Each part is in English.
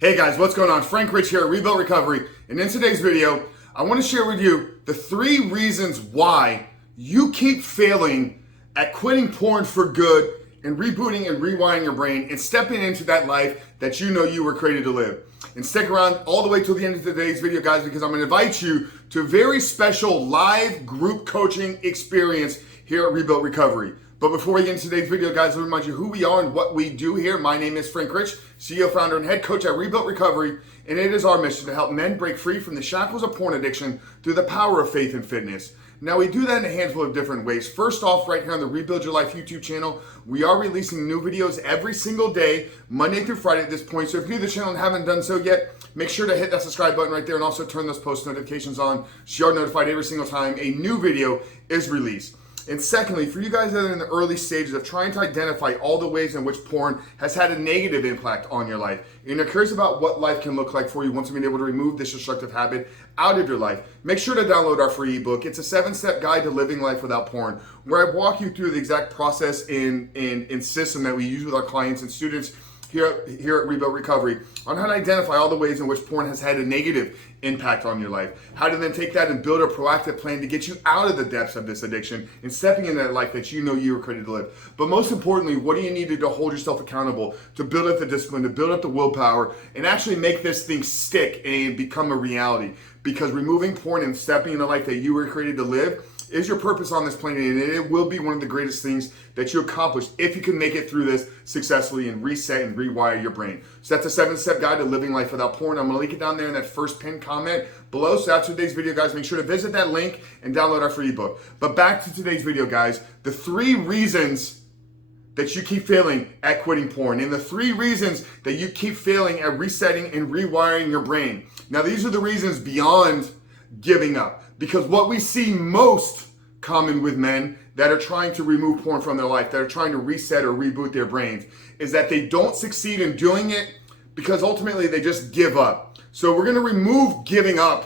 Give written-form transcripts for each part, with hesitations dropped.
Hey guys, what's going on? Frank Rich here at Rebuilt Recovery, and in today's video, I want to share with you the 3 reasons why you keep failing at quitting porn for good and rebooting and rewiring your brain and stepping into that life that you know you were created to live. And stick around all the way till the end of today's video, guys, because I'm going to invite you to a very special live group coaching experience here at Rebuilt Recovery. But before we get into today's video, guys, let me remind you who we are and what we do here. My name is Frank Rich, CEO, founder, and head coach at Rebuilt Recovery, and it is our mission to help men break free from the shackles of porn addiction through the power of faith and fitness. Now, we do that in a handful of different ways. First off, right here on the Rebuild Your Life YouTube channel, we are releasing new videos every single day, Monday through Friday at this point. So if you're new to the channel and haven't done so yet, make sure to hit that subscribe button right there and also turn those post notifications on so you're notified every single time a new video is released. And secondly, for you guys that are in the early stages of trying to identify all the ways in which porn has had a negative impact on your life, and you're curious about what life can look like for you once you've been able to remove this destructive habit out of your life, make sure to download our free ebook. It's a 7-step guide to living life without porn, where I walk you through the exact process and system that we use with our clients and students here at Rebuilt Recovery on how to identify all the ways in which porn has had a negative impact on your life, how to then take that and build a proactive plan to get you out of the depths of this addiction and stepping into that life that you know you were created to live. But most importantly, what do you need to do to hold yourself accountable, to build up the discipline, to build up the willpower, and actually make this thing stick and become a reality? Because removing porn and stepping into the life that you were created to live is your purpose on this planet, and it will be one of the greatest things that you accomplish if you can make it through this successfully and reset and rewire your brain. So that's a 7-step guide to living life without porn. I'm gonna link it down there in that first pinned comment below. So after today's video, guys, make sure to visit that link and download our free ebook. But back to today's video, guys, the 3 reasons that you keep failing at quitting porn, and the 3 reasons that you keep failing at resetting and rewiring your brain. Now, these are the reasons beyond giving up, because what we see most common with men that are trying to remove porn from their life, that are trying to reset or reboot their brains, is that they don't succeed in doing it because ultimately they just give up. So we're going to remove giving up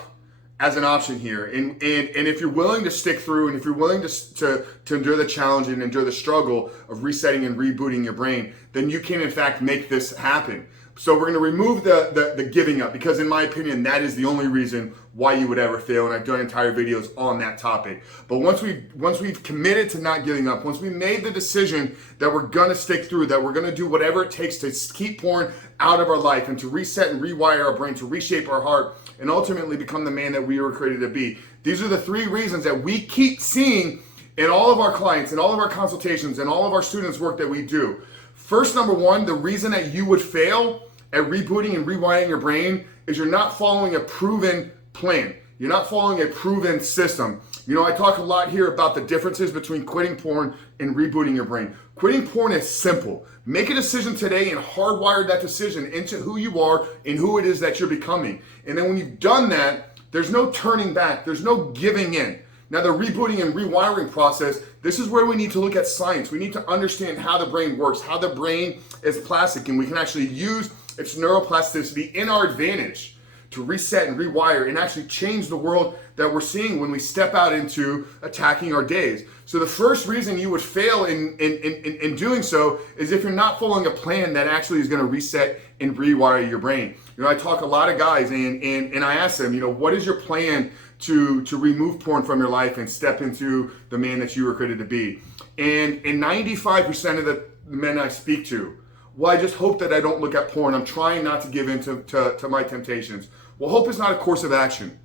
as an option here, and if you're willing to stick through, and if you're willing to endure the challenge and endure the struggle of resetting and rebooting your brain, then you can in fact make this happen. So we're going to remove the giving up, because in my opinion, that is the only reason why you would ever fail, and I've done entire videos on that topic. But once we've committed to not giving up, once we made the decision that we're going to stick through, that we're going to do whatever it takes to keep porn out of our life and to reset and rewire our brain, to reshape our heart, and ultimately become the man that we were created to be. These are the 3 reasons that we keep seeing in all of our clients, in all of our consultations, and all of our students' work that we do. First, number 1, the reason that you would fail at rebooting and rewiring your brain is you're not following a proven plan. You're not following a proven system. You know, I talk a lot here about the differences between quitting porn and rebooting your brain. Quitting porn is simple. Make a decision today and hardwire that decision into who you are and who it is that you're becoming. And then when you've done that, there's no turning back. There's no giving in. Now, the rebooting and rewiring process, this is where we need to look at science. We need to understand how the brain works, how the brain is plastic, and we can actually use its neuroplasticity in our advantage to reset and rewire and actually change the world that we're seeing when we step out into attacking our days. So the first reason you would fail in doing so is if you're not following a plan that actually is going to reset and rewire your brain. You know, I talk a lot of guys and I ask them, you know, what is your plan to remove porn from your life and step into the man that you were created to be? And 95% of the men I speak to, well, I just hope that I don't look at porn. I'm trying not to give in to my temptations. Well, hope is not a course of action.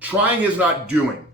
Trying is not doing.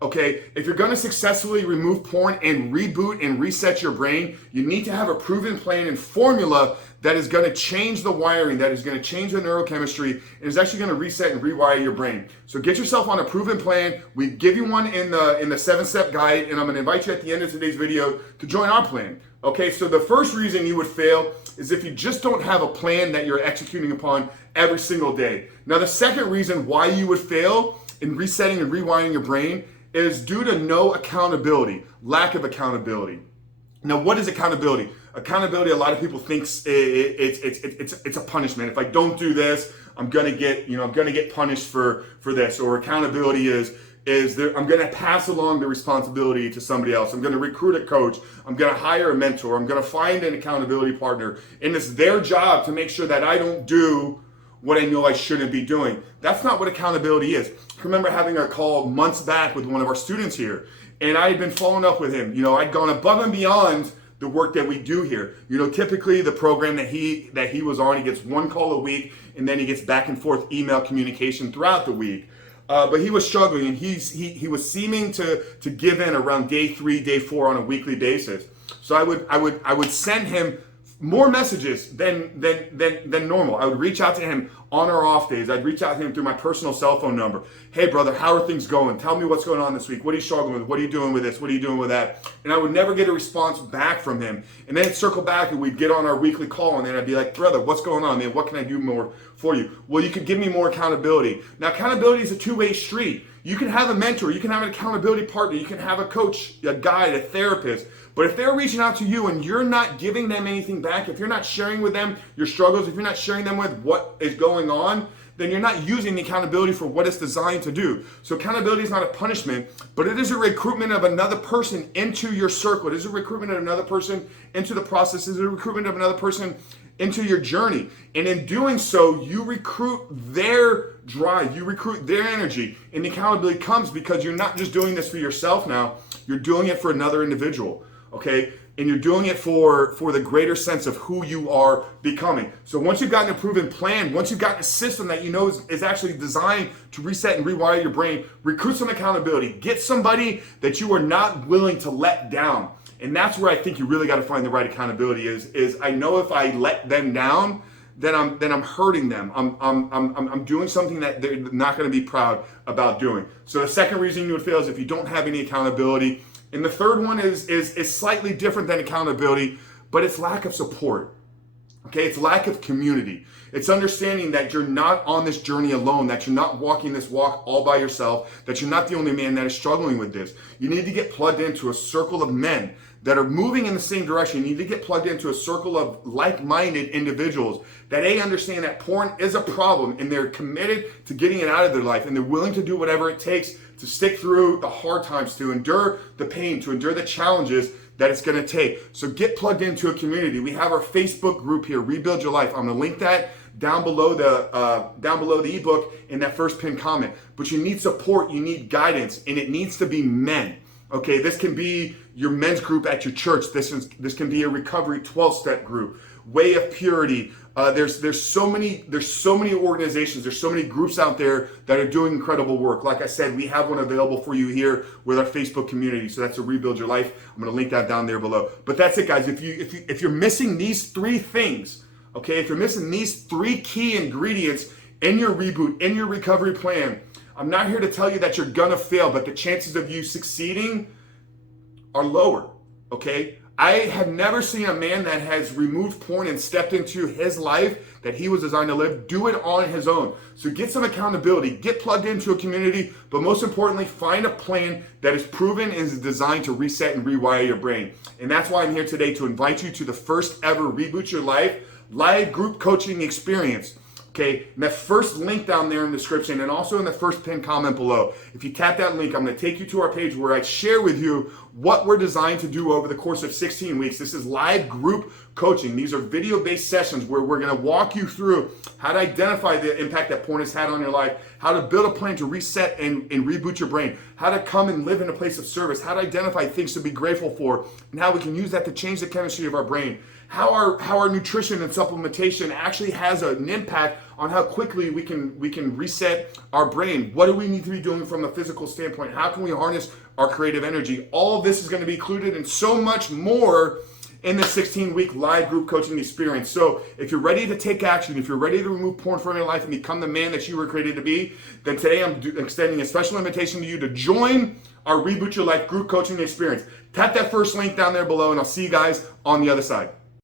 Okay, if you're going to successfully remove porn and reboot and reset your brain, you need to have a proven plan and formula that is going to change the wiring, that is going to change the neurochemistry, and is actually going to reset and rewire your brain. So get yourself on a proven plan. We give you one in the 7-step guide, and I'm going to invite you at the end of today's video to join our plan. Okay, so the first reason you would fail is if you just don't have a plan that you're executing upon every single day. Now, the second reason why you would fail in resetting and rewiring your brain is due to no accountability, lack of accountability. Now, what is accountability? Accountability, a lot of people think it's a punishment. If I don't do this, I'm gonna get punished for this. Or accountability is I'm gonna pass along the responsibility to somebody else. I'm gonna recruit a coach. I'm gonna hire a mentor. I'm gonna find an accountability partner. And it's their job to make sure that I don't do what I know I shouldn't be doing. That's not what accountability is. I remember having a call months back with one of our students here, and I had been following up with him. I'd gone above and beyond the work that we do here. Typically the program that he was on, he gets one call a week, and then he gets back and forth email communication throughout the week. But he was struggling, and he was seeming to give in around day 3, day 4 on a weekly basis. So I would send him more messages than normal. I would reach out to him on or off days. I'd reach out to him through my personal cell phone number. Hey brother, how are things going? Tell me what's going on this week. What are you struggling with? What are you doing with this? What are you doing with that? And I would never get a response back from him. And then it'd circle back and we'd get on our weekly call, and then I'd be like, brother, what's going on, man? What can I do more for you? Well, you could give me more accountability. Now, accountability is a two-way street. You can have a mentor, you can have an accountability partner, you can have a coach, a guide, a therapist. But if they're reaching out to you and you're not giving them anything back, if you're not sharing with them your struggles, if you're not sharing them with what is going on, then you're not using the accountability for what it's designed to do. So accountability is not a punishment, but it is a recruitment of another person into your circle. It is a recruitment of another person into the process. It is a recruitment of another person into your journey. And in doing so, you recruit their drive, you recruit their energy. And the accountability comes because you're not just doing this for yourself now, you're doing it for another individual. Okay, and you're doing it for the greater sense of who you are becoming. So once you've gotten a proven plan, once you've gotten a system that you know is actually designed to reset and rewire your brain, recruit some accountability. Get somebody that you are not willing to let down. And that's where I think you really got to find the right accountability is I know if I let them down, then I'm hurting them. I'm doing something that they're not going to be proud about doing. So the second reason you would fail is if you don't have any accountability. And the third one is slightly different than accountability, but it's lack of support. Okay, it's lack of community. It's understanding that you're not on this journey alone, that you're not walking this walk all by yourself, that you're not the only man that is struggling with this. You need to get plugged into a circle of men that are moving in the same direction. You need to get plugged into a circle of like-minded individuals that understand that porn is a problem, and they're committed to getting it out of their life, and they're willing to do whatever it takes to stick through the hard times, to endure the pain, to endure the challenges that it's going to take. So get plugged into a community. We have our Facebook group here, Rebuild Your Life. I'm going to link that down below the ebook in that first pinned comment. But you need support, you need guidance, and it needs to be men. Okay, this can be your men's group at your church. This can be a recovery 12-step group, Way of Purity. There's so many organizations, there's so many groups out there that are doing incredible work. Like I said, we have one available for you here with our Facebook community. So that's a Rebuild Your Life. I'm going to link that down there below. But that's it, guys. If you're missing these three things, okay, if you're missing these three key ingredients in your reboot, in your recovery plan, I'm not here to tell you that you're gonna fail, but the chances of you succeeding are lower, okay? I have never seen a man that has removed porn and stepped into his life that he was designed to live, do it on his own. So get some accountability, get plugged into a community, but most importantly, find a plan that is proven and is designed to reset and rewire your brain. And that's why I'm here today to invite you to the first ever Reboot Your Life live group coaching experience. Okay, and that first link down there in the description and also in the first pinned comment below. If you tap that link, I'm going to take you to our page where I share with you what we're designed to do over the course of 16 weeks. This is live group coaching. These are video-based sessions where we're going to walk you through how to identify the impact that porn has had on your life, how to build a plan to reset and reboot your brain, how to come and live in a place of service, how to identify things to be grateful for, and how we can use that to change the chemistry of our brain. How our nutrition and supplementation actually has an impact on how quickly we can reset our brain. What do we need to be doing from a physical standpoint? How can we harness our creative energy? All of this is going to be included and so much more in the 16-week live group coaching experience. So if you're ready to take action, if you're ready to remove porn from your life and become the man that you were created to be, then today I'm extending a special invitation to you to join our Reboot Your Life group coaching experience. Tap that first link down there below, and I'll see you guys on the other side.